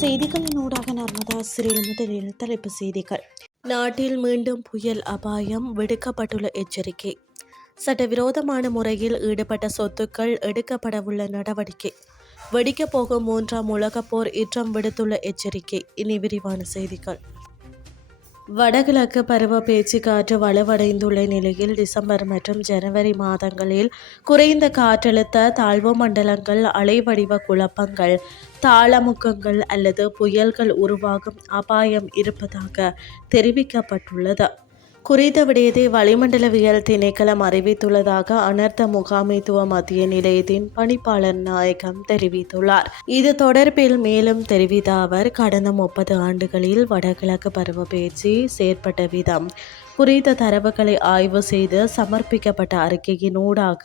செய்திகளின் ஊடாக நர்மதா சிறில் முதலில் தலைப்பு செய்திகள். நாட்டில் மீண்டும் புயல் அபாயம் விடுக்கப்பட்டுள்ள எச்சரிக்கை. சட்டவிரோதமான முறையில் ஈடுபட்ட சொத்துக்கள் எடுக்கப்படவுள்ள நடவடிக்கை. வெடிக்கப் போகும் மூன்றாம் உலகப் போர் இற்றம் விடுத்துள்ள எச்சரிக்கை. இனி விரிவான செய்திகள். வடகிழக்கு பருவ பேச்சு காற்று வலுவடைந்துள்ள நிலையில் டிசம்பர் மற்றும் ஜனவரி மாதங்களில் குறைந்த காற்றழுத்த தாழ்வு மண்டலங்கள் அலைவடிவ குழப்பங்கள் தாளமுக்கங்கள் அல்லது புயல்கள் உருவாகும் அபாயம் இருப்பதாக தெரிவிக்கப்பட்டுள்ளது. குறித்த விடயத்தை வளிமண்டலவியல் திணைக்களம் அறிவித்துள்ளதாக அனர்த்த முகாமைத்துவ மத்திய நிலையத்தின் பணிப்பாளர் நாயகம் தெரிவித்துள்ளார். இது தொடர்பில் மேலும் தெரிவித்த அவர் கடந்த முப்பது ஆண்டுகளில் வடகிழக்கு பருவப்பெயர்ச்சி செயற்பட்ட விதம். குறித்த தரவுகளை ஆய்வு செய்து சமர்ப்பிக்கப்பட்ட அறிக்கையின் ஊடாக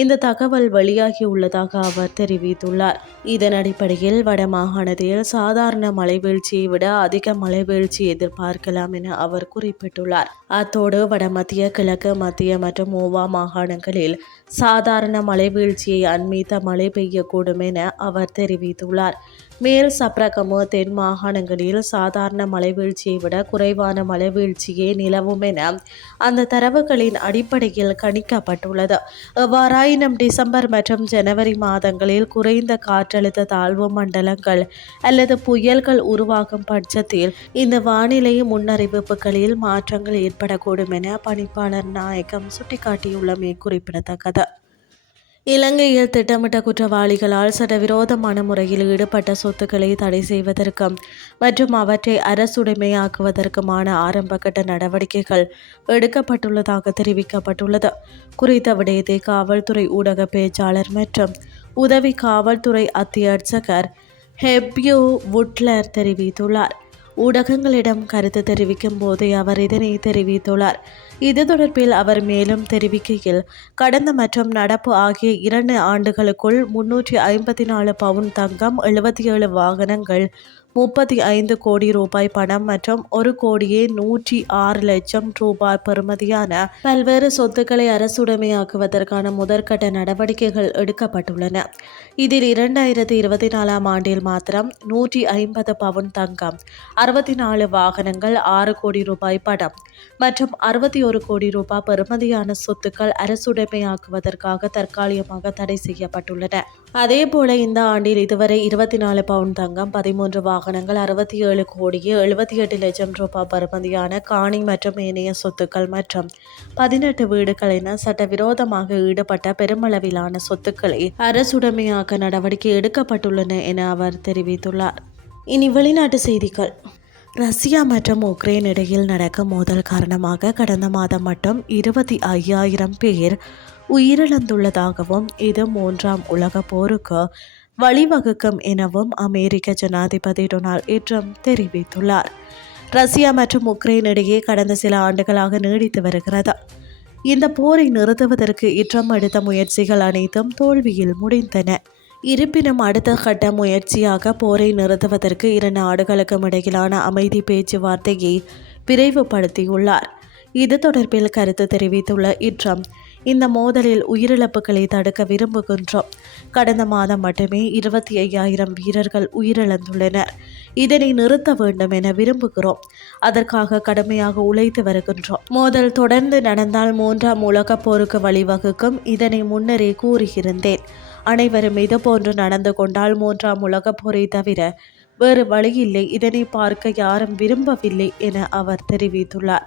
இந்த தகவல் வெளியாகியுள்ளதாக அவர் தெரிவித்துள்ளார். இதன் அடிப்படையில் வடமாகாணத்தில் சாதாரண மழை வீழ்ச்சியை விட அதிக மழை வீழ்ச்சி எதிர்பார்க்கலாம் என அவர் குறிப்பிட்டுள்ளார். அத்தோடு வடமத்திய கிழக்கு மத்திய மற்றும் ஓவா மாகாணங்களில் சாதாரண மழை வீழ்ச்சியை அண்மித்த மழை பெய்யக்கூடும் என அவர் தெரிவித்துள்ளார். மேல் சப்ரகமு தென் மாகாணங்களில் சாதாரண மழைவீழ்ச்சியை விட குறைவான மழைவீழ்ச்சியே நிலவும் என அந்த தரவுகளின் அடிப்படையில் கணிக்கப்பட்டுள்ளது. எவ்வாறாயினும் டிசம்பர் மற்றும் ஜனவரி மாதங்களில் குறைந்த காற்றழுத்த தாழ்வு மண்டலங்கள் அல்லது புயல்கள் உருவாகும் பட்சத்தில் இந்த வானிலை முன்னறிவிப்புகளில் மாற்றங்கள் ஏற்படக்கூடும் என பணிப்பாளர் நாயகம் சுட்டிக்காட்டியுள்ளமை குறிப்பிடத்தக்கது. இலங்கையில் திட்டமிட்ட குற்றவாளிகளால் சட்டவிரோதமான முறையில் ஈடுபட்ட சொத்துக்களை தடை செய்வதற்கும் மற்றும் அவற்றை அரசுடைமையாக்குவதற்குமான ஆரம்பகட்ட நடவடிக்கைகள் எடுக்கப்பட்டுள்ளதாக தெரிவிக்கப்பட்டுள்ளது. குறித்த விடயத்தை காவல்துறை ஊடக பேச்சாளர் மற்றும் உதவி காவல்துறை அத்தியட்சகர் ஹெப்யூ வுட்லர் தெரிவித்துள்ளார். ஊடகங்களிடம் கருத்து தெரிவிக்கும் போதே அவர் இதனை தெரிவித்துள்ளார். இது தொடர்பில் அவர் மேலும் தெரிவிக்கையில் கடந்த மற்றும் நடப்பு ஆகிய இரண்டு ஆண்டுகளுக்குள் முன்னூற்றி ஐம்பத்தி நாலு பவுன் தங்கம் எழுபத்தி ஏழு வாகனங்கள் முப்பத்தி ஐந்து கோடி ரூபாய் பணம் மற்றும் ஒரு கோடியே நூற்றி ஆறு லட்சம் ரூபாய் பெறுமதியான பல்வேறு சொத்துக்களை அரசுடைமையாக்குவதற்கான முதற்கட்ட நடவடிக்கைகள் எடுக்கப்பட்டுள்ளன. இதில் இரண்டாயிரத்தி இருபத்தி நாலாம் ஆண்டில் மாத்திரம் நூற்றி ஐம்பது பவுன் தங்கம் அறுபத்தி நாலு வாகனங்கள் ஆறு கோடி ரூபாய் பணம் மற்றும் அறுபத்தி ஒரு கோடி ரூபாய் பெறுமதியான சொத்துக்கள் அரசுடைமையாக்குவதற்காக தற்காலிகமாக தடை செய்யப்பட்டுள்ளன. அதேபோல இந்த ஆண்டில் இதுவரை இருபத்தி நாலு பவுன் தங்கம் பதிமூன்று வாகனங்கள் அறுபத்தி ஏழு கோடியே எழுபத்தி எட்டு லட்சம் ரூபாய் பருமதியான காணி மற்றும் ஏனைய சொத்துக்கள் மற்றும் பதினெட்டு வீடுகள் என சட்டவிரோதமாக ஈடுபட்ட பெருமளவிலான சொத்துக்களை அரசுடைமையாக்க நடவடிக்கை எடுக்கப்பட்டுள்ளன என அவர் தெரிவித்துள்ளார். இனி வெளிநாட்டு செய்திகள். ரஷ்யா மற்றும் உக்ரைன் இடையில் நடக்கும் மோதல் காரணமாக கடந்த மாதம் மட்டும் இருபத்தி ஐயாயிரம் பேர் உயிரிழந்துள்ளதாகவும் இது மூன்றாம் உலக போருக்கு வழிவகுக்கும் எனவும் அமெரிக்க ஜனாதிபதி டொனால்ட் ட்ரம்ப் தெரிவித்துள்ளார். ரஷ்யா மற்றும் உக்ரைன் இடையே கடந்த சில ஆண்டுகளாக நீடித்து வருகிறது. இந்த போரை நிறுத்துவதற்கு இட்ரம் எடுத்த முயற்சிகள் அனைத்தும் தோல்வியில் முடிந்தன. இருப்பினும் அடுத்த கட்ட முயற்சியாக போரை நிறுத்துவதற்கு இரு நாடுகளுக்கும் இடையிலான அமைதி பேச்சுவார்த்தையை விரைவுபடுத்தியுள்ளார். இது தொடர்பில் கருத்து தெரிவித்துள்ள இட்ரம் இந்த மோதலில் உயிரிழப்புகளை தடுக்க விரும்புகின்றோம். கடந்த மாதம் மட்டுமே இருபத்தி ஐயாயிரம் வீரர்கள் உயிரிழந்துள்ளனர். இதனை நிறுத்த வேண்டும் என விரும்புகிறோம். அதற்காக கடுமையாக உழைத்து வருகின்றோம். மோதல் தொடர்ந்து நடந்தால் மூன்றாம் உலகப் போருக்கு வழிவகுக்கும் இதனை முன்னரே கூறியிருந்தேன். அனைவரும் இது போன்று நடந்து கொண்டால் மூன்றாம் உலகப் போரை தவிர வேறு வழியில்லை. இதனை பார்க்க யாரும் விரும்பவில்லை என அவர் தெரிவித்துள்ளார்.